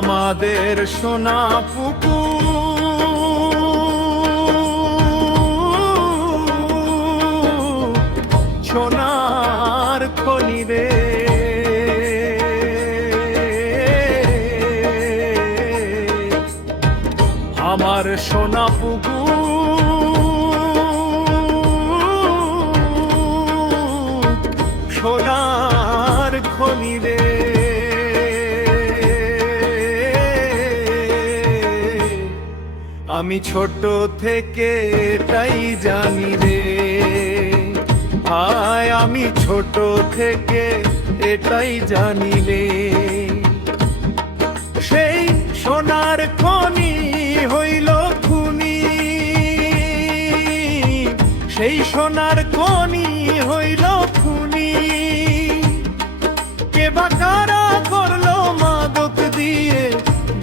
আমাদের সোনা পুকুর সোনার খনি রে, আমার সোনা পুকুর সোনার খনি রে। আমি ছোট থেকে এটাই জানি রে, হায় আমি ছোট থেকে এটাই জানি রে, সেই সোনার খনি হইল খুনি, সেই সোনার খনি হইল খুনি। কে বা কারা করলো মাদক দিয়ে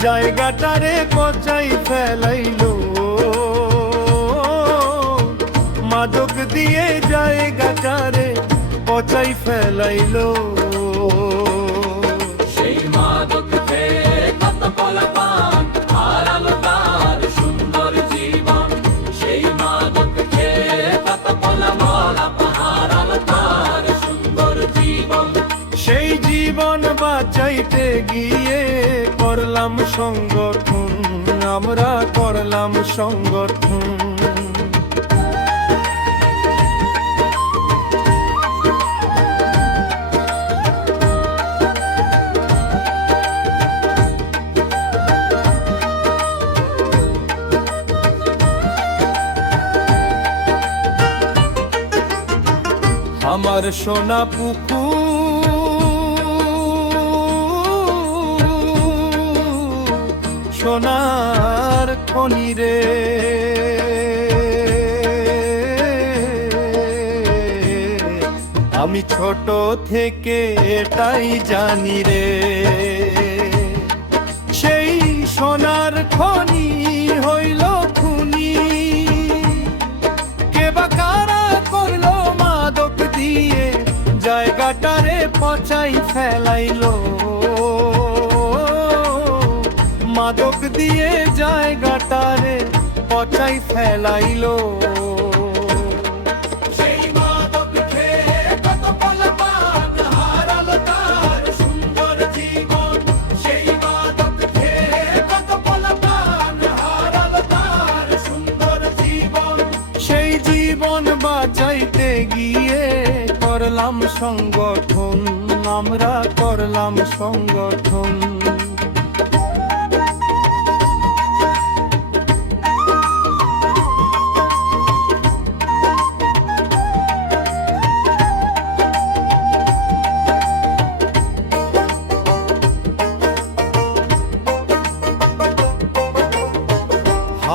জায়গাটারে পচাই ফেলাইলো, মাদক দিয়ে জায়গাটারে পচাই ফেলাইলো। সেই মাদক খেয়ে কত পোলাপান হারালো তার সুন্দর জীবন, সেই মাদক খেয়ে কত পোলাপান হারালো তার সুন্দর জীবন। সেই জীবন বাঁচাইতে গিয়ে করলাম সংগঠন, আমরা করলাম সংগঠন। আমার সোনা পুকুর সোনার খনি রে, আমি ছোট থেকে এটাই জানি রে, সেই সোনার খনি হইল খুনি। কে বা কারা করলো মাদক দিয়ে জায়গাটারে পচাই ফেলাইলো, মাদক দিয়ে জায়গাটারে পচাই ফেলাইলো। সেই মাদক খেয়ে কত পোলাপান হারালো তার সুন্দর জীবন, সেই মাদক খেয়ে কত পোলাপান হারালো তার সুন্দর জীবন। সেই জীবন বাঁচাইতে গিয়ে করলাম সংগঠন, আমরা করলাম সংগঠন।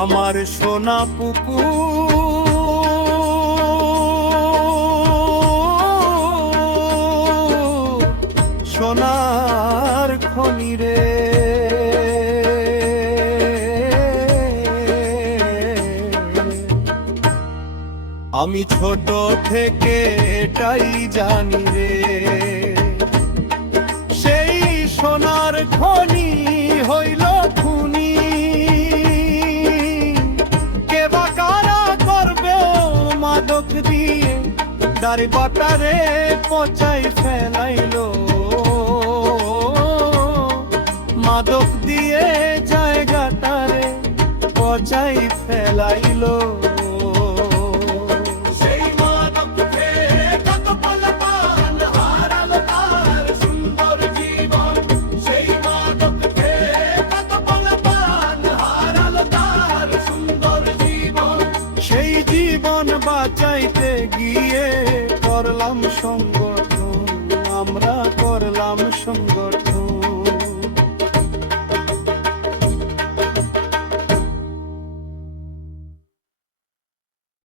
আমার সোনা পুকুর সোনার খনি রে, আমি ছোট থেকে এটাই জানি রে, সেই সোনার খনি হইল খুনি। কে বা কারা করবে মাদক দিয়ে দাড়ি বাটারে পচাই ফেলাইলো, মাদক দিয়ে জায়গাটারে পচাই ফেলাইলো। সেই মাদক খেয়ে কত পোলাপান হারালো তার সুন্দর জীবন, সেই মাদক খেয়ে কত পোলাপান হারালো তার সুন্দর জীবন। সেই জীবন বাঁচাইতে গিয়ে করলাম সংগঠন, আমরা করলাম সংগঠন।